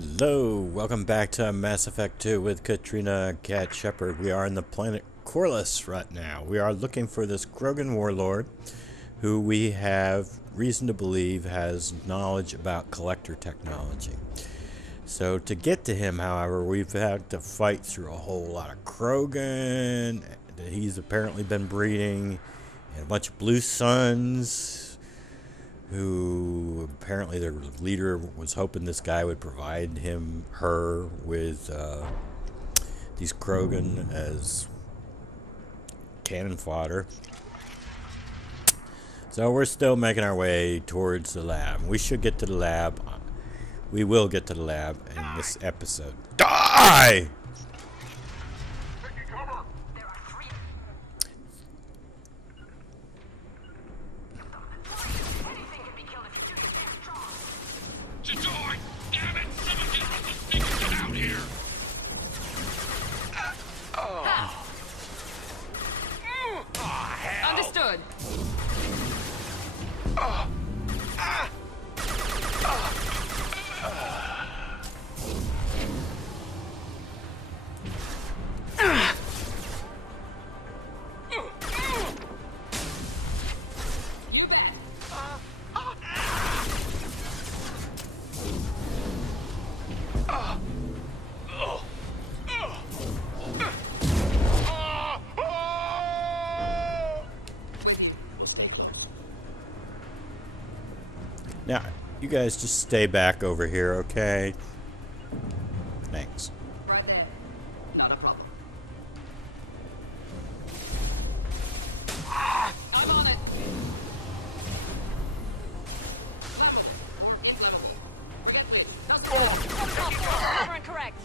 Hello, welcome back to Mass Effect 2 with Katrina Cat Shepard. We are in the planet Corliss right now. We are looking for this Krogan Warlord who we have reason to believe has knowledge about collector technology. So to get to him, however, we've had to fight through a whole lot of Krogan that he's apparently been breeding, and a bunch of Blue Suns who apparently their leader was hoping this guy would provide her with these Krogan as cannon fodder. So we're still making our way towards the lab. We should get to the lab. We will get to the lab in this episode. Die! Understood. Now, you guys just stay back over here, okay? Thanks. Right there. Not a problem. I'm on it. Over and correct.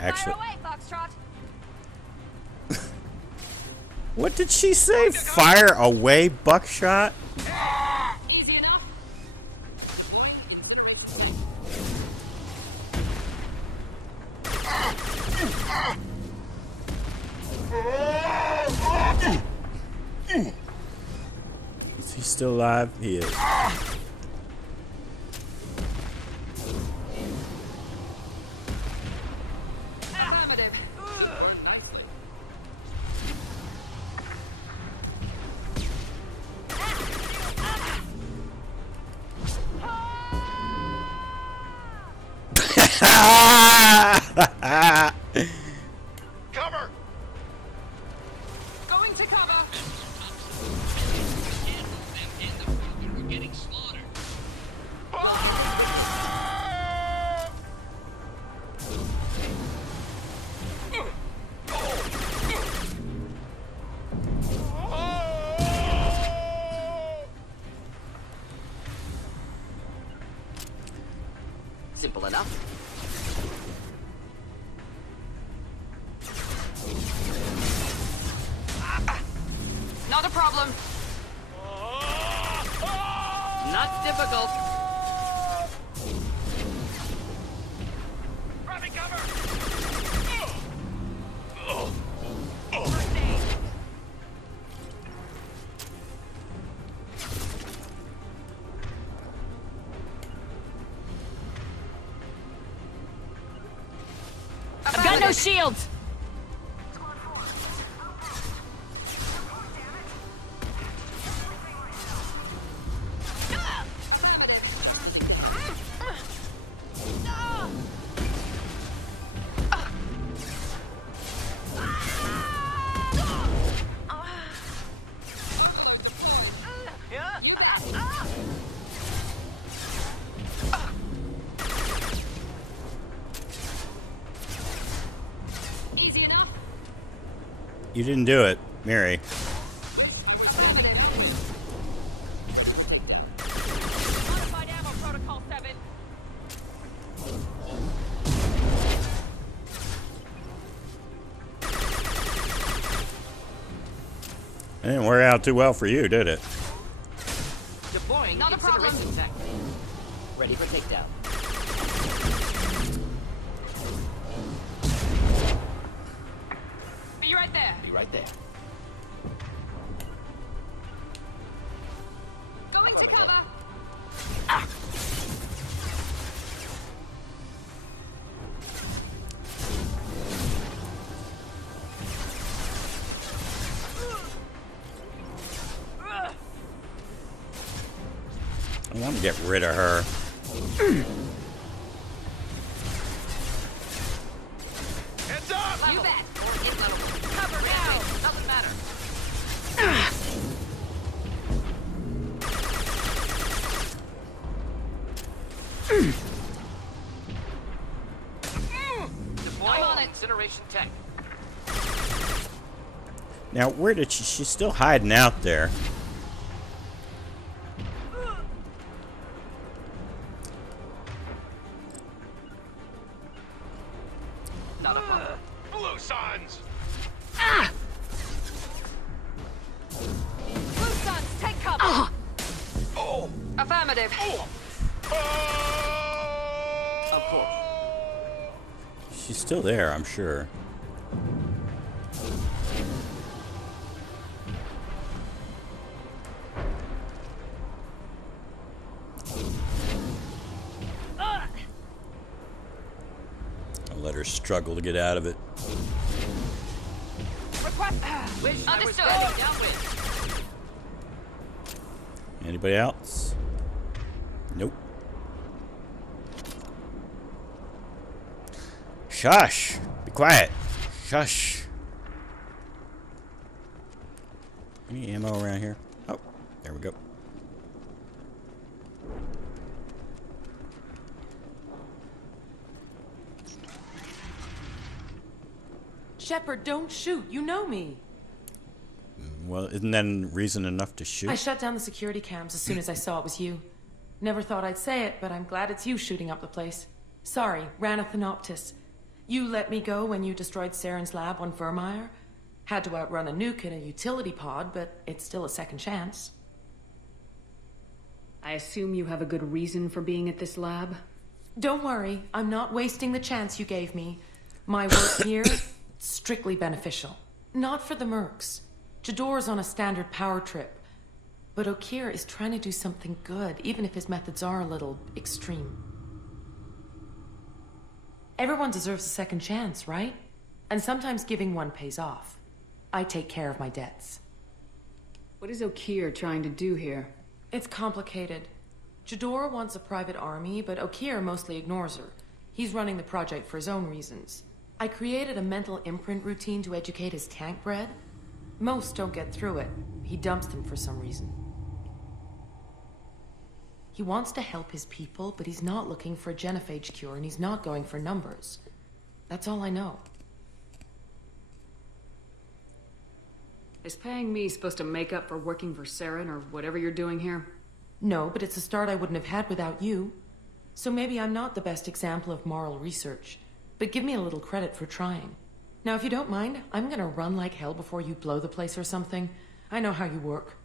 Actually, Fire away, Foxtrot. what did she say? Fire away, Buckshot? Easy enough. Is he still alive? He is. Affirmative. Cover! Going to cover. We're getting slaughtered. Simple enough. Not a problem. Not difficult. Grabbing cover! First aid. I've got no shields. Easy enough. You didn't do it, Mary. Affirmative. Modified ammo protocol 7. Didn't work out too well for you, did it? Deploying Not a problem. incineration tech. Ready for takedown. Be right there. Be right there. Going to cover. I want to get rid of her. Heads up! You bet. Cover now. Doesn't matter. Deploying I'm on it. incineration tech. Now, where did she's still hiding out there. Not a problem. Blue suns! Blue Suns, take cover. Oh! Affirmative. Of course. She's still there, I'm sure. I'll let her struggle to get out of it. Request. Wish I was Understood. standing downwind. Anybody else? Nope. Shush! Be quiet. Shush. Any ammo around here? Oh, there we go. Shepard, don't shoot. You know me. Well, isn't that reason enough to shoot? I shut down the security cams as soon as I saw it was you. Never thought I'd say it, but I'm glad it's you shooting up the place. Sorry, Ranathanoptis. You let me go when you destroyed Saren's lab on Vermeer. Had to outrun a nuke in a utility pod, but it's still a second chance. I assume you have a good reason for being at this lab? Don't worry, I'm not wasting the chance you gave me. My work here, strictly beneficial. Not for the mercs. Jador's on a standard power trip. But Okeer is trying to do something good, even if his methods are a little extreme. Everyone deserves a second chance, right? And sometimes giving one pays off. I take care of my debts. What is Okeer trying to do here? It's complicated. Jador wants a private army, but Okeer mostly ignores her. He's running the project for his own reasons. I created a mental imprint routine to educate his tank bred. Most don't get through it. He dumps them for some reason. He wants to help his people, but he's not looking for a genophage cure, and he's not going for numbers. That's all I know. Is paying me supposed to make up for working for Saren or whatever you're doing here? No, but it's a start I wouldn't have had without you. So maybe I'm not the best example of moral research, but give me a little credit for trying. Now, if you don't mind, I'm gonna run like hell before you blow the place or something. I know how you work.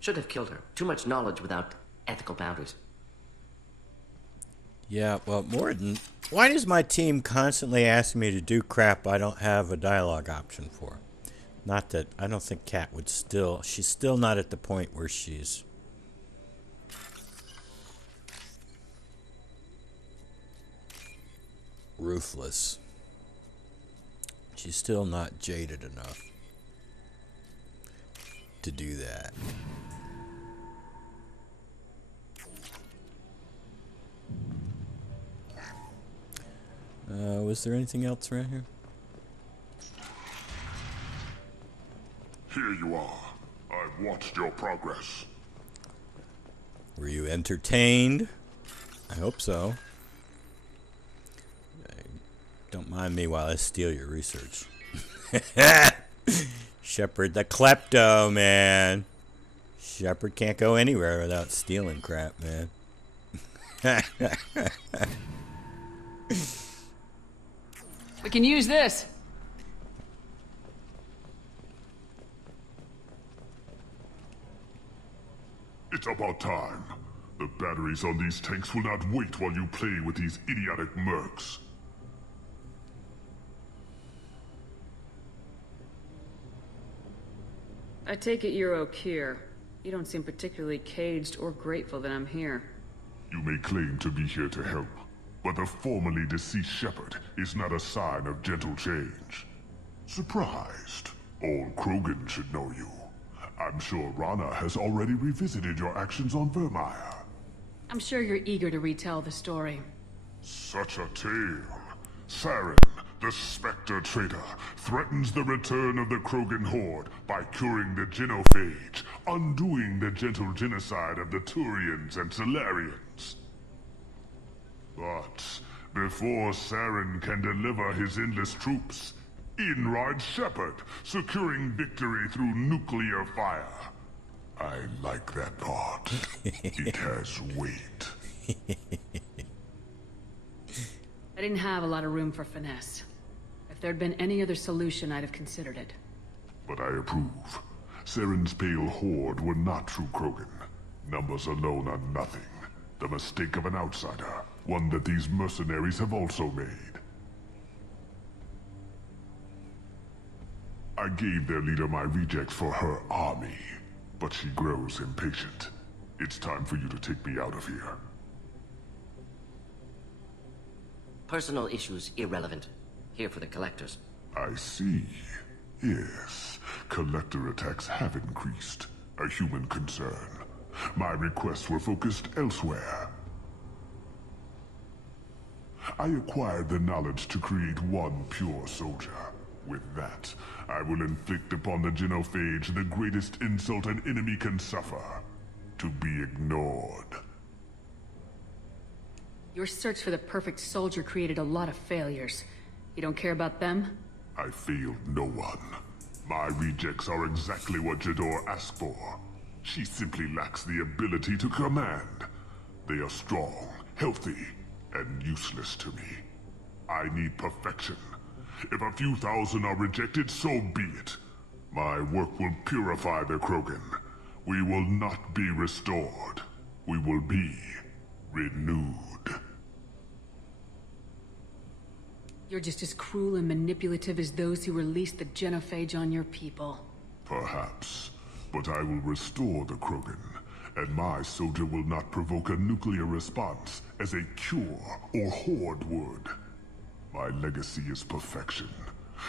Should have killed her. Too much knowledge without ethical boundaries. Yeah, well, Morden, why does my team constantly ask me to do crap I don't have a dialogue option for? Not that I don't think Kat would still... She's still not at the point where she's... ruthless. She's still not jaded enough to do that. Was there anything else around here? Here you are. I've watched your progress. Were you entertained? I hope so. Don't mind me while I steal your research. Shepard the klepto, man. Shepard can't go anywhere without stealing crap, man. We can use this. about time. The batteries on these tanks will not wait while you play with these idiotic mercs. I take it you're Okeer. You don't seem particularly caged or grateful that I'm here. You may claim to be here to help, but the formerly deceased Shepard is not a sign of gentle change. Surprised? All Krogan should know you. I'm sure Rana has already revisited your actions on Vermeer. I'm sure you're eager to retell the story. Such a tale. Saren, the Spectre traitor, threatens the return of the Krogan horde by curing the genophage, undoing the gentle genocide of the Turians and Solarians. But before Saren can deliver his endless troops, in rides Shepard, securing victory through nuclear fire. I like that part. It has weight. I didn't have a lot of room for finesse. If there'd been any other solution, I'd have considered it. But I approve. Saren's pale horde were not true Krogan. Numbers alone are nothing. The mistake of an outsider. One that these mercenaries have also made. I gave their leader my rejects for her army, but she grows impatient. It's time for you to take me out of here. Personal issues irrelevant. Here for the collectors. I see. Yes, collector attacks have increased. A human concern. My requests were focused elsewhere. I acquired the knowledge to create one pure soldier. With that, I will inflict upon the genophage the greatest insult an enemy can suffer. To be ignored. Your search for the perfect soldier created a lot of failures. You don't care about them? I failed no one. My rejects are exactly what Jador asked for. She simply lacks the ability to command. They are strong, healthy, and useless to me. I need perfection. If a few thousand are rejected, so be it. My work will purify the Krogan. We will not be restored. We will be renewed. You're just as cruel and manipulative as those who released the genophage on your people. Perhaps. But I will restore the Krogan, and my soldier will not provoke a nuclear response as a cure or horde would. My legacy is perfection,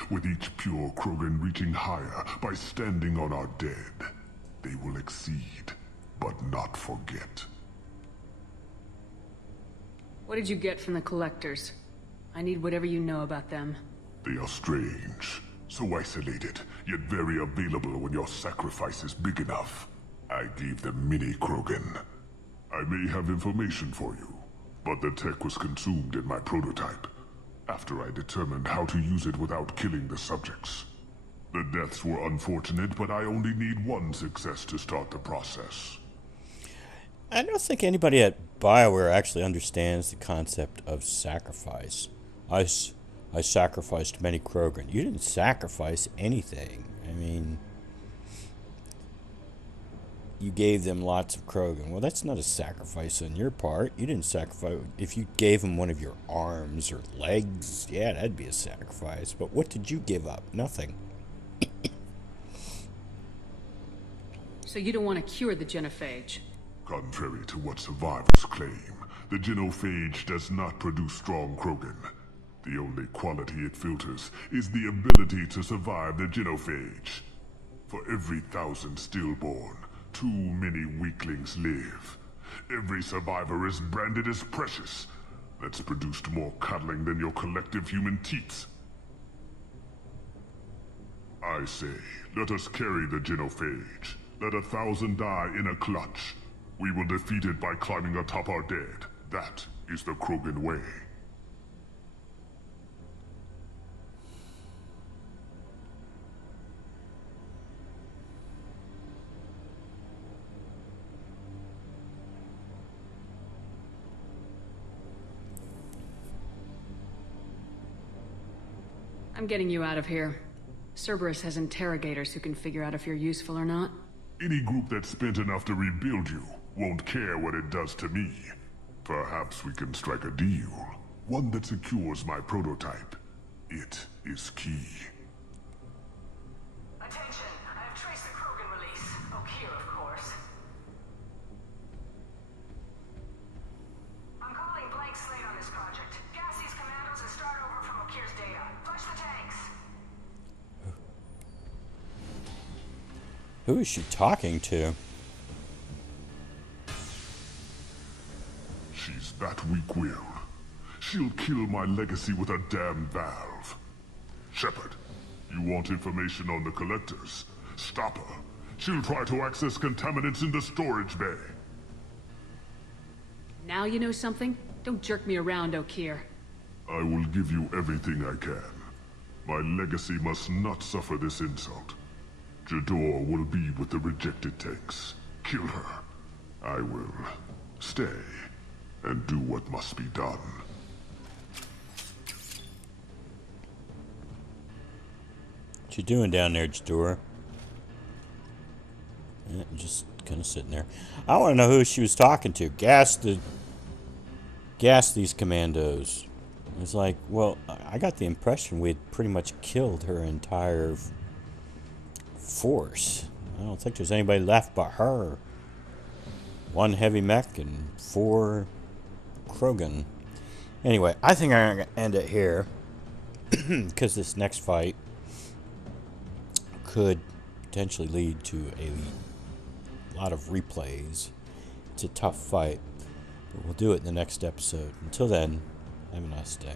with each pure Krogan reaching higher by standing on our dead. They will exceed, but not forget. What did you get from the collectors? I need whatever you know about them. They are strange, so isolated, yet very available when your sacrifice is big enough. I gave them mini Krogan. I may have information for you, but the tech was consumed in my prototype, after I determined how to use it without killing the subjects. The deaths were unfortunate, but I only need one success to start the process. I don't think anybody at BioWare actually understands the concept of sacrifice. I sacrificed many Krogan. You didn't sacrifice anything. I mean, you gave them lots of Krogan. Well, that's not a sacrifice on your part. You didn't sacrifice. If you gave them one of your arms or legs, yeah, that'd be a sacrifice. But what did you give up? Nothing. So you don't want to cure the genophage? Contrary to what survivors claim, the genophage does not produce strong Krogan. The only quality it filters is the ability to survive the genophage. For every 1,000 stillborn, too many weaklings live. Every survivor is branded as precious. That's produced more cuddling than your collective human teats. I say, let us carry the genophage. Let 1,000 die in a clutch. We will defeat it by climbing atop our dead. That is the Krogan way. I'm getting you out of here. Cerberus has interrogators who can figure out if you're useful or not. Any group that spent enough to rebuild you Won't care what it does to me. Perhaps we can strike a deal. One that secures my prototype. It is key. Attention, I have traced the Krogan release. Okeer, of course. I'm calling blank slate on this project. Gas these commandos and start over from Okeer's data. Flush the tanks. Who is she talking to? She's that weak-willed. She'll kill my legacy with a damn valve. Shepard, you want information on the collectors? Stop her. She'll try to access contaminants in the storage bay. Now you know something? Don't jerk me around, Okeer. I will give you everything I can. My legacy must not suffer this insult. Jador will be with the rejected tanks. Kill her. I will stay and do what must be done. What you doing down there, Jador? Yeah, just kind of sitting there. I want to know who she was talking to. Gas these commandos. It's like, well, I got the impression we had pretty much killed her entire force. I don't think there's anybody left but her. 1 heavy mech and 4 Krogan. Anyway, I think I'm going to end it here. Because this next fight could potentially lead to a lot of replays. It's a tough fight. But we'll do it in the next episode. Until then, have a nice day.